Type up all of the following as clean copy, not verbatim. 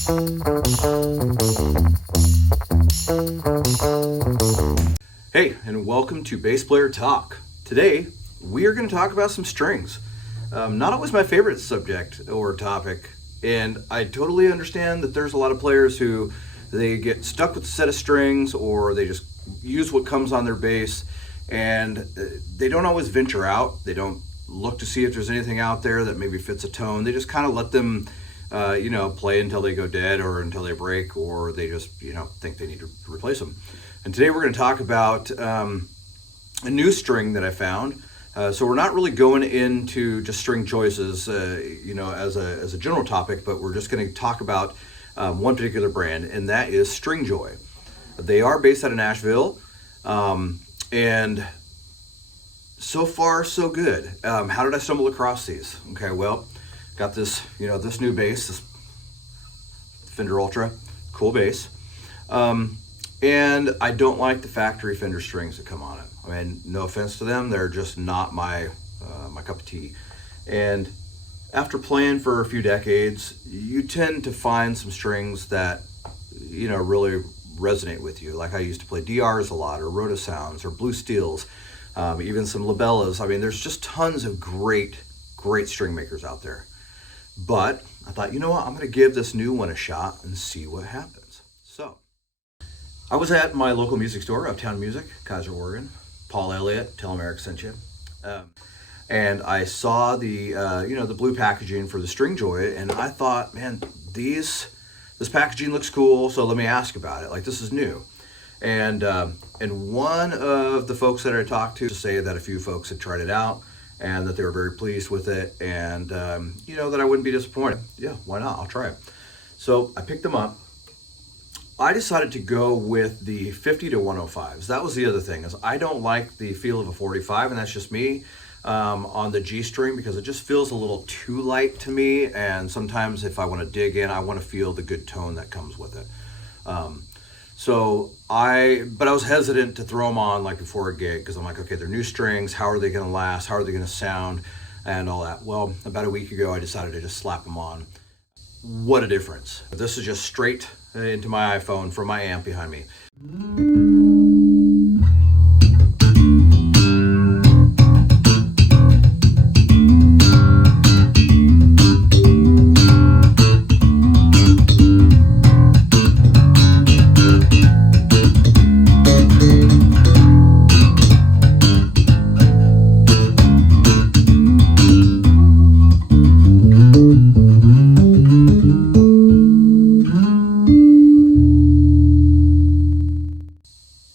Hey, and welcome to Bass Player Talk. Today, we are going to talk about some strings. Not always my favorite subject or topic, and I totally understand that there's a lot of players who they get stuck with a set of strings or they just use what comes on their bass, and they don't always venture out. They don't look to see if there's anything out there that maybe fits a tone. They just kind of let them play until they go dead or until they break, or they just, think they need to replace them. And today we're going to talk about a new string that I found. So we're not really going into just string choices, as a general topic, but we're just going to talk about one particular brand, and that is StringJoy. They are based out of Nashville, and so far so good. How did I stumble across these? Okay, well, got this, this new bass, this Fender Ultra, cool bass. And I don't like the factory Fender strings that come on it. I mean, no offense to them, they're just not my cup of tea. And after playing for a few decades, you tend to find some strings that, really resonate with you. Like I used to play DRs a lot, or Rotosounds, or Blue Steels, even some Labellas. I mean, there's just tons of great string makers out there. But I thought, I'm going to give this new one a shot and see what happens. So I was at my local music store, Uptown Music, Kaiser, Oregon. Paul Elliot, tell him Eric sent you. And I saw the the blue packaging for the StringJoy, and I thought, man, this packaging looks cool, so let me ask about it. Like, this is new. And one of the folks that I talked to say that a few folks had tried it out and that they were very pleased with it, and that I wouldn't be disappointed. Yeah, why not? I'll try it. So I picked them up. I decided to go with the 50 to 105s. That was the other thing, is I don't like the feel of a 45, and that's just me, on the G string, because it just feels a little too light to me, and sometimes if I want to dig in, I want to feel the good tone that comes with it. But I was hesitant to throw them on like before a gig, because I'm like, okay, they're new strings, how are they going to last, how are they going to sound, and all that. Well, about a week ago, I decided to just slap them on. What a difference. This is just straight into my iPhone from my amp behind me.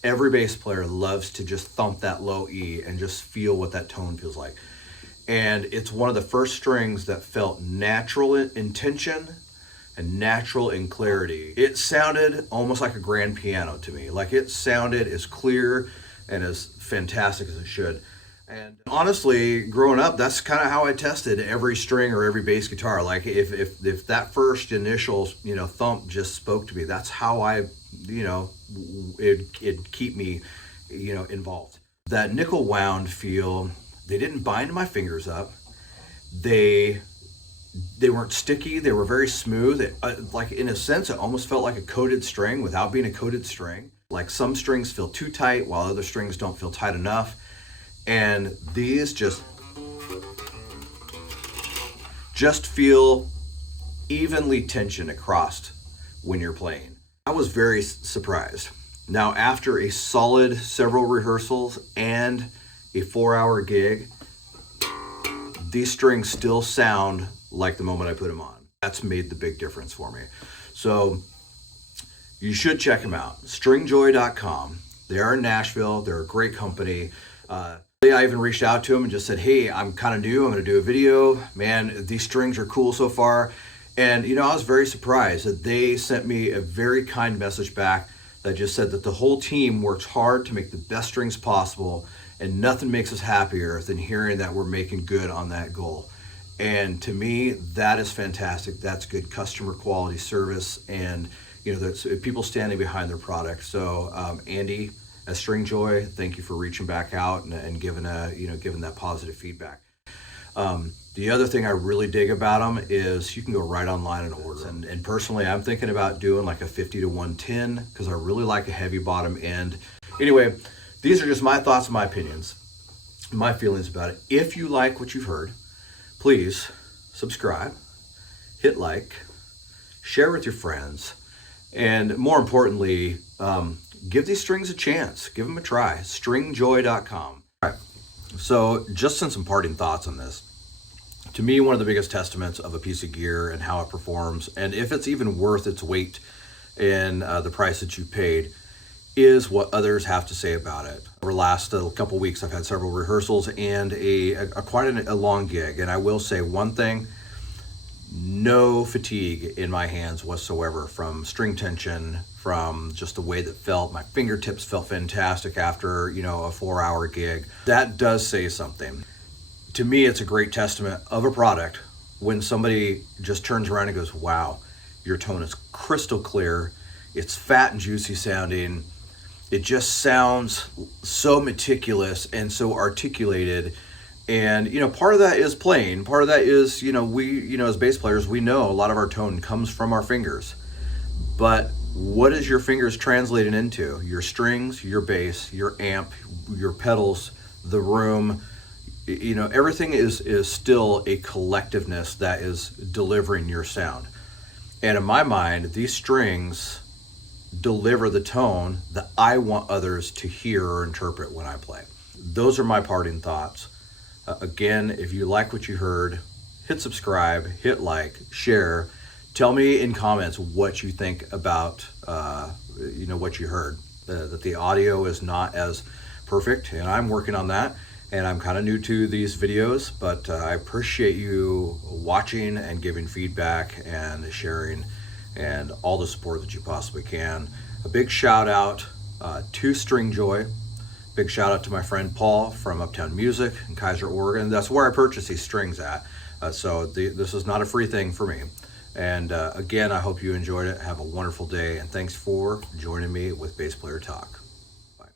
Every bass player loves to just thump that low E and just feel what that tone feels like. And it's one of the first strings that felt natural in tension and natural in clarity. It sounded almost like a grand piano to me. Like, it sounded as clear and as fantastic as it should. And honestly, growing up, that's kind of how I tested every string or every bass guitar. Like, if that first initial, thump just spoke to me, that's how I, it'd keep me, involved. That nickel wound feel, they didn't bind my fingers up. They weren't sticky. They were very smooth. Like, in a sense, it almost felt like a coated string without being a coated string. Like, some strings feel too tight while other strings don't feel tight enough. And these just feel evenly tensioned across when you're playing. I was very surprised. Now, after a solid several rehearsals and a 4-hour gig, these strings still sound like the moment I put them on. That's made the big difference for me. So you should check them out. StringJoy.com. They are in Nashville. They're a great company. I even reached out to them and just said, hey, I'm kind of new. I'm going to do a video. Man, these strings are cool so far. And, I was very surprised that they sent me a very kind message back that just said that the whole team works hard to make the best strings possible, and nothing makes us happier than hearing that we're making good on that goal. And to me, that is fantastic. That's good customer quality service, and that's people standing behind their product. So Andy at StringJoy, thank you for reaching back out and giving that positive feedback. The other thing I really dig about them is you can go right online and order them. And personally, I'm thinking about doing like a 50 to 110 because I really like a heavy bottom end. Anyway, these are just my thoughts and my opinions, my feelings about it. If you like what you've heard, please subscribe, hit like, share with your friends, and more importantly, give these strings a chance. Give them a try. StringJoy.com. All right. So just some parting thoughts on this. To me, one of the biggest testaments of a piece of gear and how it performs, and if it's even worth its weight in the price that you paid, is what others have to say about it. Over the last couple weeks, I've had several rehearsals and quite a long gig. And I will say one thing, no fatigue in my hands whatsoever from string tension, from just the way that felt. My fingertips felt fantastic after, a 4-hour gig. That does say something. To me, it's a great testament of a product when somebody just turns around and goes, wow, your tone is crystal clear. It's fat and juicy sounding. It just sounds so meticulous and so articulated. And, part of that is playing. Part of that is, we, as bass players, we know a lot of our tone comes from our fingers. But what is your fingers translating into? Your strings, your bass, your amp, your pedals, the room. Everything is still a collectiveness that is delivering your sound. And in my mind, these strings deliver the tone that I want others to hear or interpret when I play. Those are my parting thoughts. Again, if you like what you heard, hit subscribe, hit like, share. Tell me in comments what you think about what you heard. That the audio is not as perfect, and I'm working on that. And I'm kind of new to these videos, but I appreciate you watching and giving feedback and sharing and all the support that you possibly can. A big shout out to StringJoy. Big shout out to my friend Paul from Uptown Music in Kaiser, Oregon. That's where I purchased these strings at. So this is not a free thing for me. And again, I hope you enjoyed it. Have a wonderful day, and thanks for joining me with Bass Player Talk. Bye.